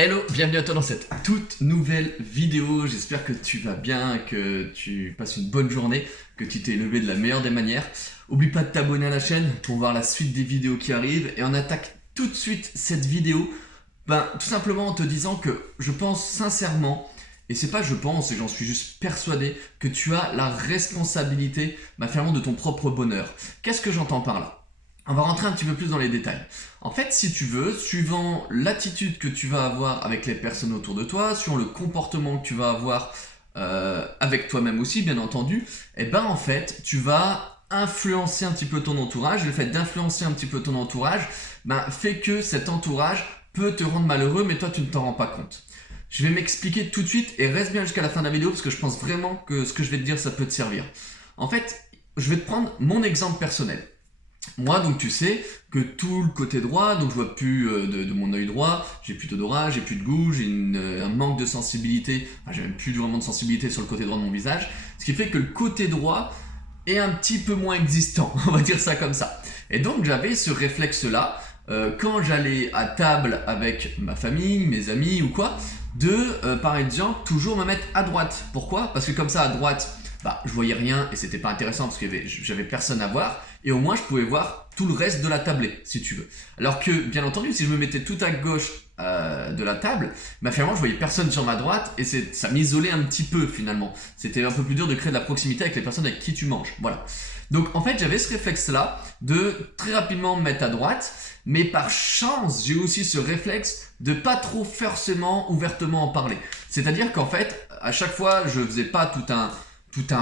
Hello, bienvenue à toi dans cette toute nouvelle vidéo. J'espère que tu vas bien, que tu passes une bonne journée, que tu t'es levé de la meilleure des manières. Oublie pas de t'abonner à la chaîne pour voir la suite des vidéos qui arrivent. Et on attaque tout de suite cette vidéo, tout simplement en te disant que je pense sincèrement, et c'est pas je pense, et j'en suis juste persuadé, que tu as la responsabilité finalement de ton propre bonheur. Qu'est-ce que j'entends par là ? On va rentrer un petit peu plus dans les détails. En fait, si tu veux, suivant l'attitude que tu vas avoir avec les personnes autour de toi, suivant le comportement que tu vas avoir avec toi-même aussi, bien entendu, en fait, tu vas influencer un petit peu ton entourage. Le fait d'influencer un petit peu ton entourage fait que cet entourage peut te rendre malheureux, mais toi, tu ne t'en rends pas compte. Je vais m'expliquer tout de suite et reste bien jusqu'à la fin de la vidéo parce que je pense vraiment que ce que je vais te dire, ça peut te servir. En fait, je vais te prendre mon exemple personnel. Moi, donc tu sais que tout le côté droit, donc je vois plus de mon œil droit, j'ai plus d'odorat, j'ai plus de goût, j'ai un manque de sensibilité, j'ai même plus vraiment de sensibilité sur le côté droit de mon visage, ce qui fait que le côté droit est un petit peu moins existant, on va dire ça comme ça. Et donc j'avais ce réflexe-là, quand j'allais à table avec ma famille, mes amis ou quoi, de par exemple toujours me mettre à droite. Pourquoi ? Parce que comme ça à droite, je voyais rien et c'était pas intéressant parce que j'avais personne à voir et au moins je pouvais voir tout le reste de la tablée si tu veux. Alors que bien entendu si je me mettais tout à gauche de la table, finalement je voyais personne sur ma droite et ça m'isolait un petit peu finalement. C'était un peu plus dur de créer de la proximité avec les personnes avec qui tu manges. Voilà. Donc en fait j'avais ce réflexe là de très rapidement me mettre à droite, mais par chance j'ai aussi ce réflexe de pas trop forcément ouvertement en parler. C'est-à-dire qu'en fait à chaque fois je faisais pas tout un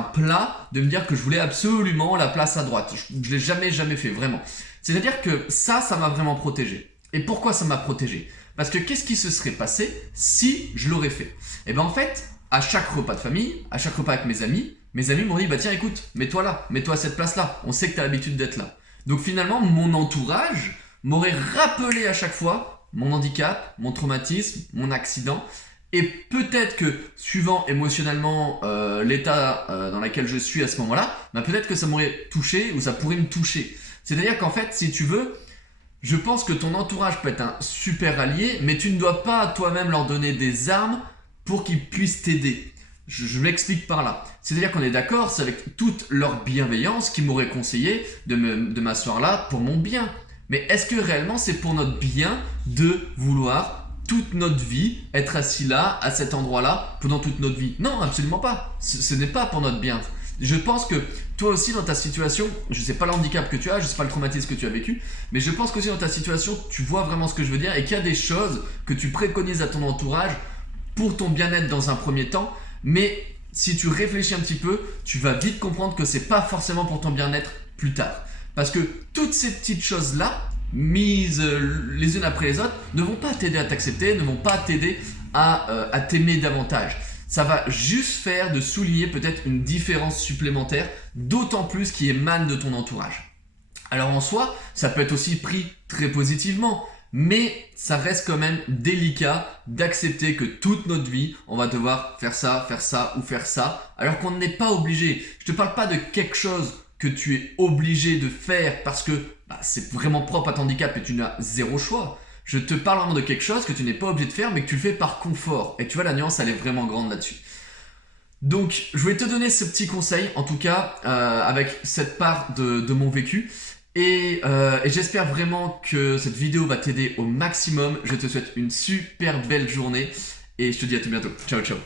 plat de me dire que je voulais absolument la place à droite. Je l'ai jamais fait, vraiment. C'est-à-dire que ça m'a vraiment protégé. Et pourquoi ça m'a protégé ? Parce que qu'est-ce qui se serait passé si je l'aurais fait ? En fait, à chaque repas de famille, à chaque repas avec mes amis m'ont dit tiens écoute, mets-toi là, mets-toi à cette place-là. On sait que tu as l'habitude d'être là. Donc finalement, mon entourage m'aurait rappelé à chaque fois mon handicap, mon traumatisme, mon accident. Et peut-être que, suivant émotionnellement l'état dans lequel je suis à ce moment-là, peut-être que ça m'aurait touché ou ça pourrait me toucher. C'est-à-dire qu'en fait, si tu veux, je pense que ton entourage peut être un super allié, mais tu ne dois pas toi-même leur donner des armes pour qu'ils puissent t'aider. Je m'explique par là. C'est-à-dire qu'on est d'accord, c'est avec toute leur bienveillance qu'ils m'auraient conseillé de m'asseoir là pour mon bien. Mais est-ce que réellement c'est pour notre bien de vouloir toute notre vie, être assis là, à cet endroit-là, pendant toute notre vie? Non, absolument pas. Ce n'est pas pour notre bien. Je pense que toi aussi dans ta situation, je ne sais pas le handicap que tu as, je ne sais pas le traumatisme que tu as vécu, mais je pense qu'aussi dans ta situation, tu vois vraiment ce que je veux dire et qu'il y a des choses que tu préconises à ton entourage pour ton bien-être dans un premier temps, mais si tu réfléchis un petit peu, tu vas vite comprendre que ce n'est pas forcément pour ton bien-être plus tard. Parce que toutes ces petites choses-là, mises les unes après les autres, ne vont pas t'aider à t'accepter, ne vont pas t'aider à t'aimer davantage. Ça va juste faire de souligner peut-être une différence supplémentaire, d'autant plus qui émane de ton entourage. Alors en soi, ça peut être aussi pris très positivement, mais ça reste quand même délicat d'accepter que toute notre vie, on va devoir faire ça ou faire ça, alors qu'on n'est pas obligé. Je te parle pas de quelque chose que tu es obligé de faire parce que c'est vraiment propre à ton handicap et tu n'as zéro choix. Je te parle vraiment de quelque chose que tu n'es pas obligé de faire mais que tu le fais par confort. Et tu vois, la nuance, elle est vraiment grande là-dessus. Donc, je voulais te donner ce petit conseil, en tout cas, avec cette part de mon vécu. Et j'espère vraiment que cette vidéo va t'aider au maximum. Je te souhaite une super belle journée et je te dis à tout bientôt. Ciao, ciao.